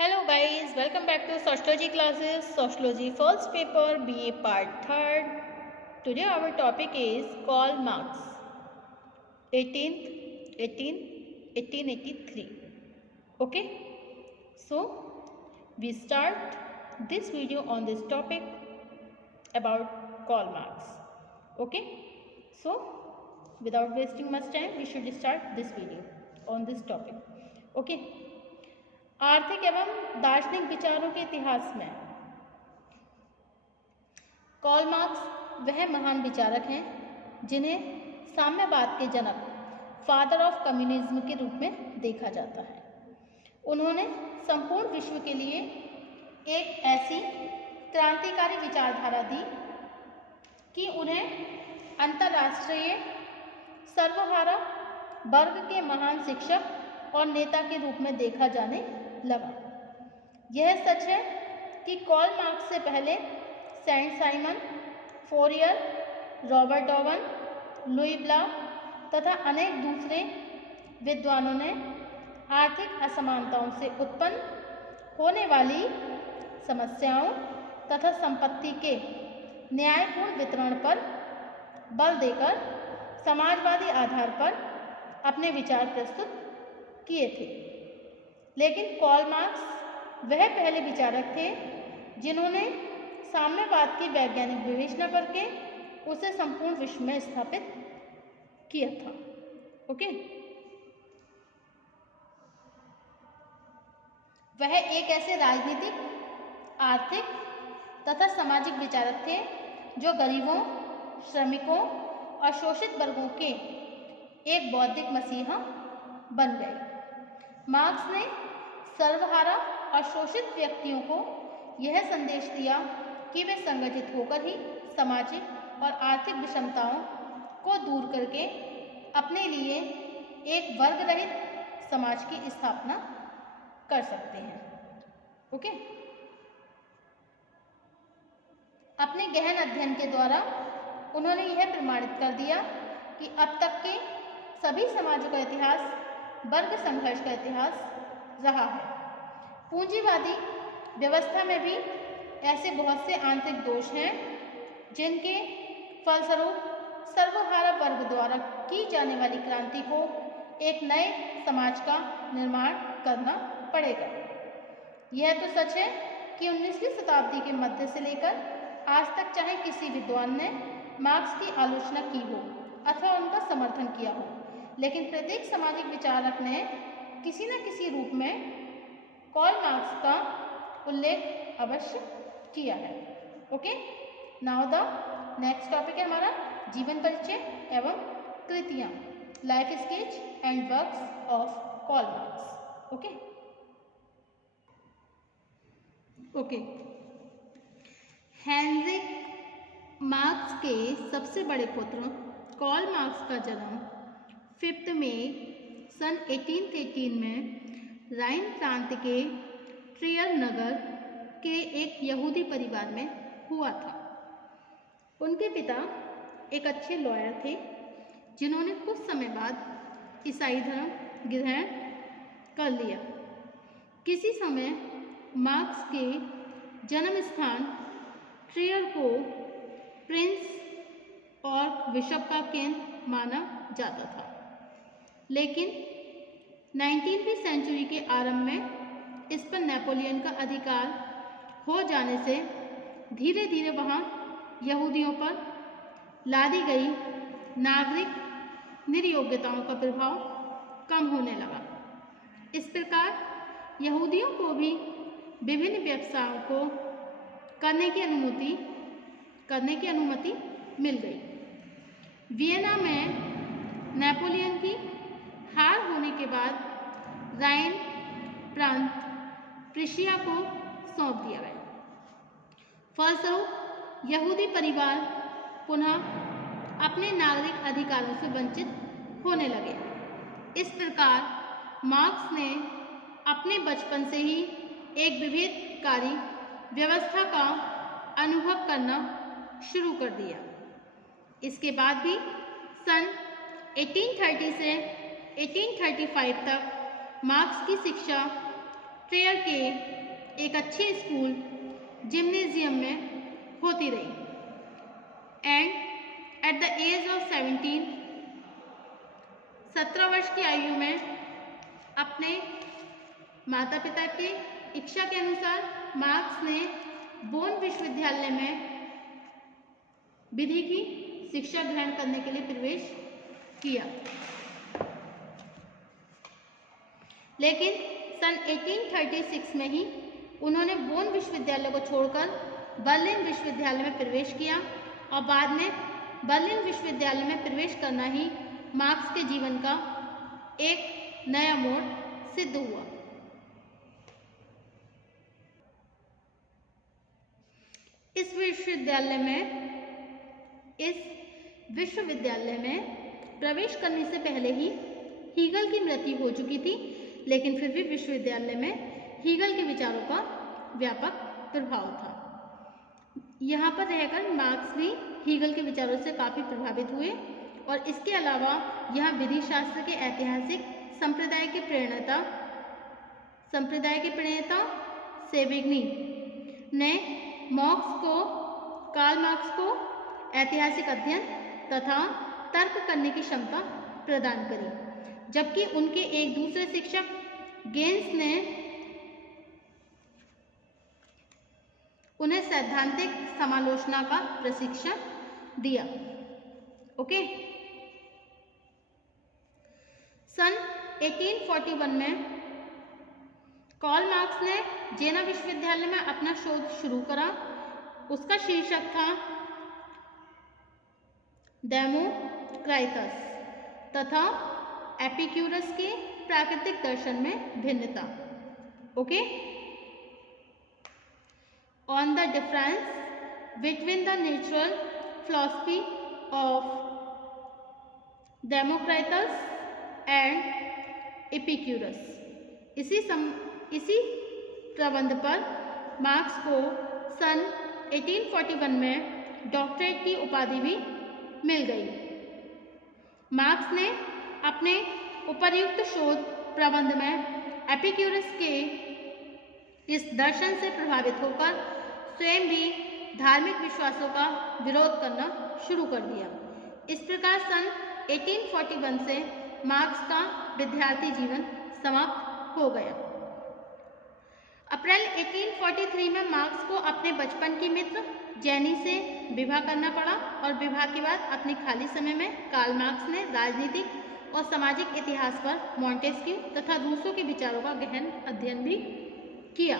Hello guys, welcome back to Sociology classes, Sociology first paper, BA part 3rd. Today our topic is Karl Marx, 1883. Okay, so we start this video on this topic about Karl Marx. Okay, so without wasting much time, we should start this video on this topic. Okay. आर्थिक एवं दार्शनिक विचारों के इतिहास में Karl Marx वह महान विचारक हैं जिन्हें साम्यवाद के जनक फादर ऑफ कम्युनिज्म के रूप में देखा जाता है। उन्होंने संपूर्ण विश्व के लिए एक ऐसी क्रांतिकारी विचारधारा दी कि उन्हें अंतर्राष्ट्रीय सर्वहारा वर्ग के महान शिक्षक और नेता के रूप में देखा जाने लगा। यह सच है कि कार्ल मार्क्स से पहले Saint Simon, Fourier, Robert Owen, Louis Blanc तथा अनेक दूसरे विद्वानों ने आर्थिक असमानताओं से उत्पन्न होने वाली समस्याओं तथा संपत्ति के न्यायपूर्ण वितरण पर बल देकर समाजवादी आधार पर अपने विचार प्रस्तुत किए थे। लेकिन कार्ल मार्क्स वह पहले विचारक थे जिन्होंने साम्यवाद की वैज्ञानिक विवेचना करके उसे संपूर्ण विश्व में स्थापित किया था। ओके, वह एक ऐसे राजनीतिक, आर्थिक तथा सामाजिक विचारक थे जो गरीबों, श्रमिकों और शोषित वर्गों के एक बौद्धिक मसीहा बन गए। मार्क्स ने सर्वहारा और शोषित व्यक्तियों को यह संदेश दिया कि वे संगठित होकर ही सामाजिक और आर्थिक विषमताओं को दूर करके अपने लिए एक वर्ग रहित समाज की स्थापना कर सकते हैं। ओके, अपने गहन अध्ययन के द्वारा उन्होंने यह प्रमाणित कर दिया कि अब तक के सभी समाजों का इतिहास वर्ग संघर्ष का इतिहास रहा है। पूंजीवादी व्यवस्था में भी ऐसे बहुत से आंतरिक दोष हैं जिनके फलस्वरूप सर्वहारा वर्ग द्वारा की जाने वाली क्रांति को एक नए समाज का निर्माण करना पड़ेगा। यह तो सच है कि 19वीं शताब्दी के मध्य से लेकर आज तक चाहे किसी विद्वान ने मार्क्स की आलोचना की हो अथवा उनका समर्थन किया हो, लेकिन प्रत्येक सामाजिक विचारक ने किसी न किसी रूप में कार्ल मार्क्स का उल्लेख अवश्य किया है। Okay, now the next topic है हमारा जीवन परिचय एवं कृतियाँ, life sketch and works of Karl Marx. Okay, Heinrich Marx के सबसे बड़े पुत्र कार्ल मार्क्स का जन्म 5 मई सन 1813 में राइन प्रांत के ट्रियर नगर के एक यहूदी परिवार में हुआ था। उनके पिता एक अच्छे लॉयर थे जिन्होंने कुछ समय बाद ईसाई धर्म ग्रहण कर लिया। किसी समय मार्क्स के जन्म स्थान ट्रियर को प्रिंस और बिशप का केंद्र माना जाता था, लेकिन 19वीं सेंचुरी के आरंभ में इस पर नेपोलियन का अधिकार हो जाने से धीरे धीरे वहाँ यहूदियों पर लादी गई नागरिक निर्योग्यताओं का प्रभाव कम होने लगा। इस प्रकार यहूदियों को भी विभिन्न व्यवसायों को करने की अनुमति मिल गई। वियना में नेपोलियन की हार होने के बाद राइन प्रांत प्रुशिया को सौंप दिया गया। फलस्वरूप यहूदी परिवार पुनः अपने नागरिक अधिकारों से वंचित होने लगे। इस प्रकार मार्क्स ने अपने बचपन से ही एक विभेदकारी व्यवस्था का अनुभव करना शुरू कर दिया। इसके बाद भी सन 1830 से 1835 तक मार्क्स की शिक्षा ट्रेयर के एक अच्छे स्कूल जिम्नेजियम में होती रही। And at the age of 17 वर्ष की आयु में अपने माता पिता की इच्छा के अनुसार मार्क्स ने बोन विश्वविद्यालय में विधि की शिक्षा ग्रहण करने के लिए प्रवेश किया। लेकिन सन 1836 में ही उन्होंने बोन विश्वविद्यालय को छोड़कर बर्लिन विश्वविद्यालय में प्रवेश किया और बाद में बर्लिन विश्वविद्यालय में प्रवेश करना ही मार्क्स के जीवन का एक नया मोड़ सिद्ध हुआ। इस विश्वविद्यालय में प्रवेश करने से पहले ही हीगल की मृत्यु हो चुकी थी, लेकिन फिर भी विश्वविद्यालय में हीगल के विचारों का व्यापक प्रभाव था। यहाँ पर रहकर मार्क्स भी हीगल के विचारों से काफ़ी प्रभावित हुए और इसके अलावा यहाँ विधि शास्त्र के ऐतिहासिक संप्रदाय के प्रणेता सेविग्नी ने कार्ल मार्क्स को ऐतिहासिक अध्ययन तथा तर्क करने की क्षमता प्रदान करी, जबकि उनके एक दूसरे शिक्षक गेंस ने उन्हें सैद्धांतिक समालोचना का प्रशिक्षण दिया। ओके। सन 1841 में कार्ल मार्क्स ने जेना विश्वविद्यालय में अपना शोध शुरू करा। उसका शीर्षक था डेमोक्राइटस तथा एपिक्यूरस के प्राकृतिक दर्शन में भिन्नता। Okay. On the difference between the natural philosophy of Democritus and Epicurus. इसी प्रबंध पर मार्क्स को सन 1841 में डॉक्टरेट की उपाधि भी मिल गई। मार्क्स ने अपने उपर्युक्त शोध प्रबंध में एपिक्यूरस के इस दर्शन से प्रभावित होकर स्वयं भी धार्मिक विश्वासों का विरोध करना शुरू कर दिया। इस प्रकार सन 1841 से मार्क्स का विद्यार्थी जीवन समाप्त हो गया। अप्रैल 1843 में मार्क्स को अपने बचपन की मित्र जेनी से विवाह करना पड़ा और विवाह के बाद अपने खाली समय में कार्ल मार्क्स ने राजनीतिक और सामाजिक इतिहास पर मॉन्टेस्क्यू तथा रूसो के विचारों का गहन अध्ययन भी किया।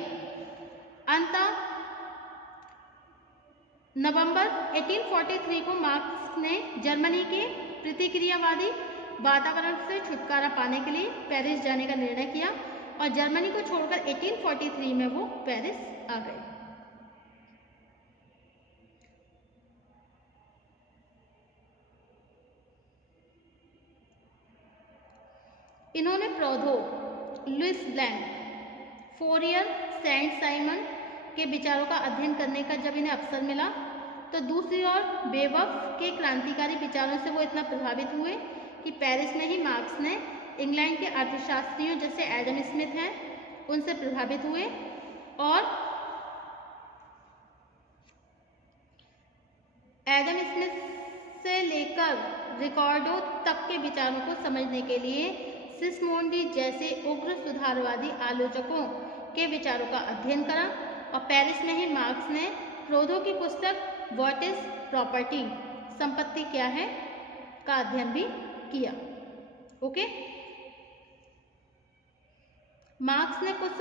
अंततः नवंबर 1843 को मार्क्स ने जर्मनी के प्रतिक्रियावादी वातावरण से छुटकारा पाने के लिए पेरिस जाने का निर्णय किया और जर्मनी को छोड़कर 1843 में वो पेरिस आ गए। इन्होंने Proudhon, Louis Blanc, Fourier, Saint Simon के विचारों का अध्ययन करने का जब इन्हें अवसर मिला तो दूसरी ओर बेवफ के क्रांतिकारी विचारों से वो इतना प्रभावित हुए कि पेरिस में ही मार्क्स ने इंग्लैंड के अर्थशास्त्रियों जैसे एडम स्मिथ हैं उनसे प्रभावित हुए और एडम स्मिथ से लेकर रिकॉर्डो तक के विचारों को समझने के लिए सिस्मोंडी जैसे उग्र सुधारवादी आलोचकों के विचारों का अध्ययन करा और पेरिस में ही मार्क्स ने प्रोधो की पुस्तक व्हाट इज प्रॉपर्टी, संपत्ति क्या है, का अध्ययन भी किया। ओके। मार्क्स की कुछ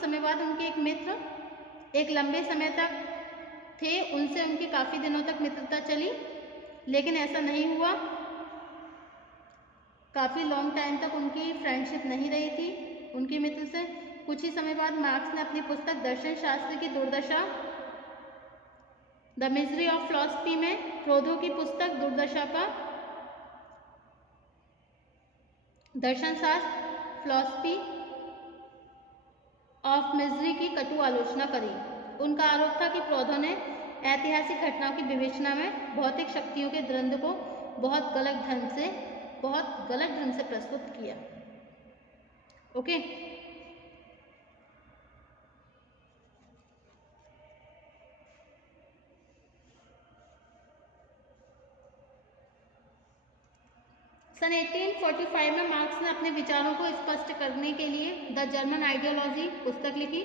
समय बाद उनके एक मित्र एक लंबे समय तक थे, उनसे उनकी काफ़ी दिनों तक मित्रता चली, लेकिन ऐसा नहीं हुआ। काफ़ी लॉन्ग टाइम तक उनकी फ्रेंडशिप नहीं रही थी उनके मित्र से। कुछ ही समय बाद मार्क्स ने अपनी पुस्तक दर्शन शास्त्र की दुर्दशा, द मिजरी ऑफ फिलॉसफी में प्रोधो की पुस्तक दुर्दशा का दर्शन शास्त्र फिलॉसफी ऑफ मिजरी की कटु आलोचना करी। उनका आरोप था कि प्रोधो ने ऐतिहासिक घटनाओं की विवेचना में भौतिक शक्तियों के द्वंद्व को बहुत गलत ढंग से प्रस्तुत किया। ओके। सन 1845 में मार्क्स ने अपने विचारों को स्पष्ट करने के लिए द जर्मन आइडियोलॉजी पुस्तक लिखी,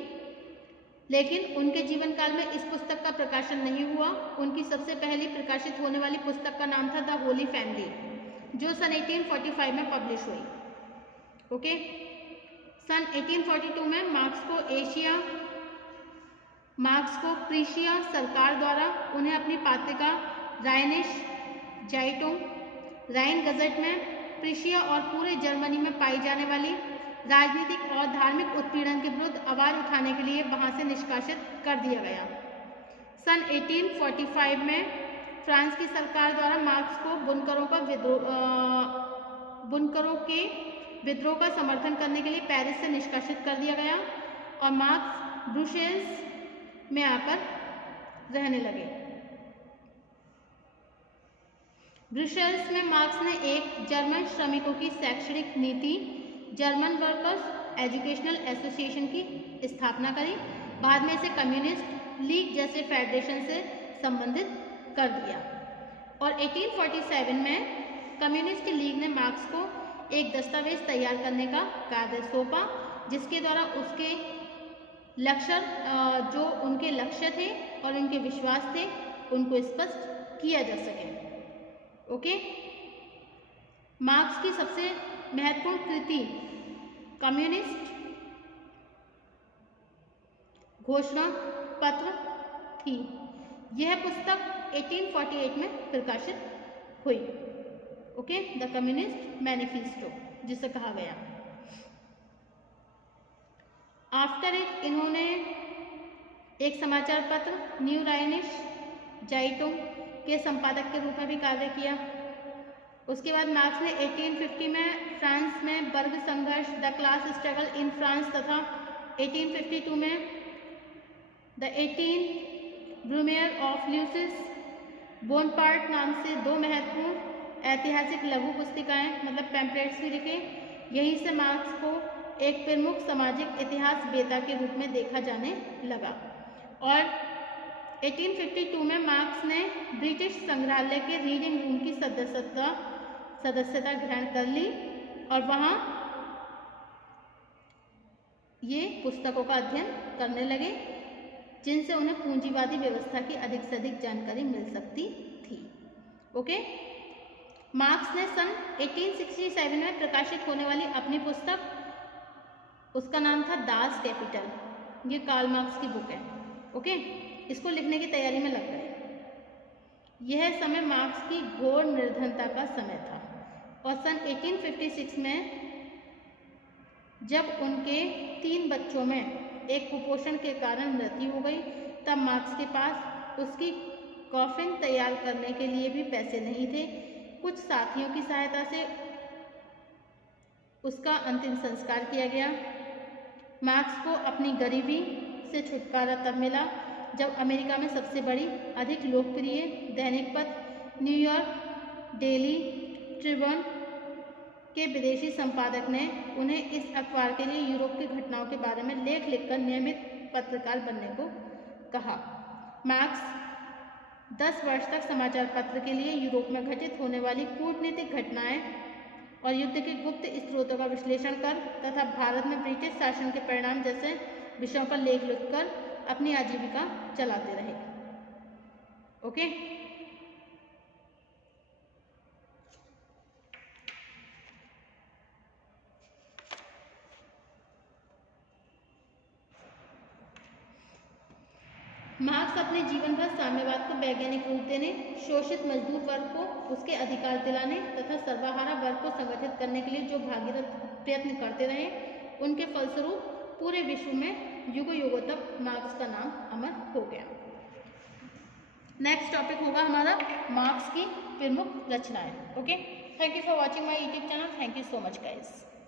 लेकिन उनके जीवन काल में इस पुस्तक का प्रकाशन नहीं हुआ। उनकी सबसे पहली प्रकाशित होने वाली पुस्तक का नाम था द होली फैमिली, जो सन 1845 में पब्लिश हुई। ओके। सन 1842 में मार्क्स को प्रीशिया सरकार द्वारा उन्हें अपनी पत्रिका राइनिश जाइटुंग राइन गजट में प्रीशिया और पूरे जर्मनी में पाई जाने वाली राजनीतिक और धार्मिक उत्पीड़न के विरुद्ध आवाज उठाने के लिए वहां से निष्कासित कर दिया गया। सन 1845 में फ्रांस की सरकार द्वारा मार्क्स को बुनकरों के विद्रोह का समर्थन करने के लिए पेरिस से निष्कासित कर दिया गया और मार्क्स ब्रुसेल्स में आकर रहने लगे। ब्रुसेल्स में मार्क्स ने एक जर्मन श्रमिकों की शैक्षणिक नीति जर्मन वर्कर्स एजुकेशनल एसोसिएशन की स्थापना करी। बाद में इसे कम्युनिस्ट लीग जैसे फेडरेशन से संबंधित कर दिया और 1847 में कम्युनिस्ट लीग ने मार्क्स को एक दस्तावेज तैयार करने का कार्य सौंपा, जिसके द्वारा उसके जो उनके लक्ष्य थे और उनके विश्वास थे उनको स्पष्ट किया जा सके। ओके। मार्क्स की सबसे महत्वपूर्ण कृति कम्युनिस्ट घोषणा पत्र थी। यह पुस्तक 1848 में प्रकाशित हुई। ओके, द कम्युनिस्ट मैनिफेस्टो जिसे कहा गया। आफ्टर इट इन्होंने एक समाचार पत्र न्यू राइनिश जाइटुंग के संपादक के रूप में भी कार्य किया। उसके बाद मार्क्स ने 1850 में फ्रांस में वर्ग संघर्ष the class struggle in France तथा 1852 में द 18 ब्रूमेयर ऑफ ल्यूसिस बोनपार्ट नाम से दो महत्वपूर्ण ऐतिहासिक लघु पुस्तिकाएं मतलब पैम्पलेट्स भी लिखे। यहीं से मार्क्स को एक प्रमुख सामाजिक इतिहास वेता के रूप में देखा जाने लगा और 1852 में मार्क्स ने ब्रिटिश संग्रहालय के रीडिंग रूम की सदस्यता ग्रहण कर ली और वहाँ ये पुस्तकों का अध्ययन करने लगे, जिनसे उन्हें पूंजीवादी व्यवस्था की अधिक से अधिक जानकारी मिल सकती थी। ओके। मार्क्स ने सन 1867 में प्रकाशित होने वाली अपनी पुस्तक, उसका नाम था दास कैपिटल, ये कार्ल मार्क्स की बुक है। ओके, इसको लिखने की तैयारी में लग गए। यह समय मार्क्स की घोर निर्धनता का समय था और सन 1856 में जब उनके 3 बच्चों में एक कुपोषण के कारण मृत्यु हो गई, तब मार्क्स के पास उसकी कॉफिन तैयार करने के लिए भी पैसे नहीं थे। कुछ साथियों की सहायता से उसका अंतिम संस्कार किया गया। मार्क्स को अपनी गरीबी से छुटकारा तब मिला जब अमेरिका में सबसे बड़ी अधिक लोकप्रिय दैनिक पत्र न्यूयॉर्क डेली ट्रिब्यून के विदेशी संपादक ने उन्हें इस अखबार के लिए यूरोप की घटनाओं के बारे में लेख लिखकर नियमित पत्रकार बनने को कहा। मार्क्स 10 वर्ष तक समाचार पत्र के लिए यूरोप में घटित होने वाली कूटनीतिक घटनाएं और युद्ध के गुप्त स्रोतों का विश्लेषण कर तथा भारत में ब्रिटिश शासन के परिणाम जैसे विषयों पर लेख लिखकर अपनी आजीविका चलाते रहे। ओके। मार्क्स अपने जीवन भर साम्यवाद को वैज्ञानिक रूप देने, शोषित मजदूर वर्ग को उसके अधिकार दिलाने तथा सर्वहारा वर्ग को संगठित करने के लिए जो भागीरथ प्रयत्न करते रहे, उनके फलस्वरूप पूरे विश्व में युगों युगों तक मार्क्स का नाम अमर हो गया। नेक्स्ट टॉपिक होगा हमारा मार्क्स की प्रमुख रचनाएं। Okay, thank you for watching my YouTube channel. Thank you so much guys.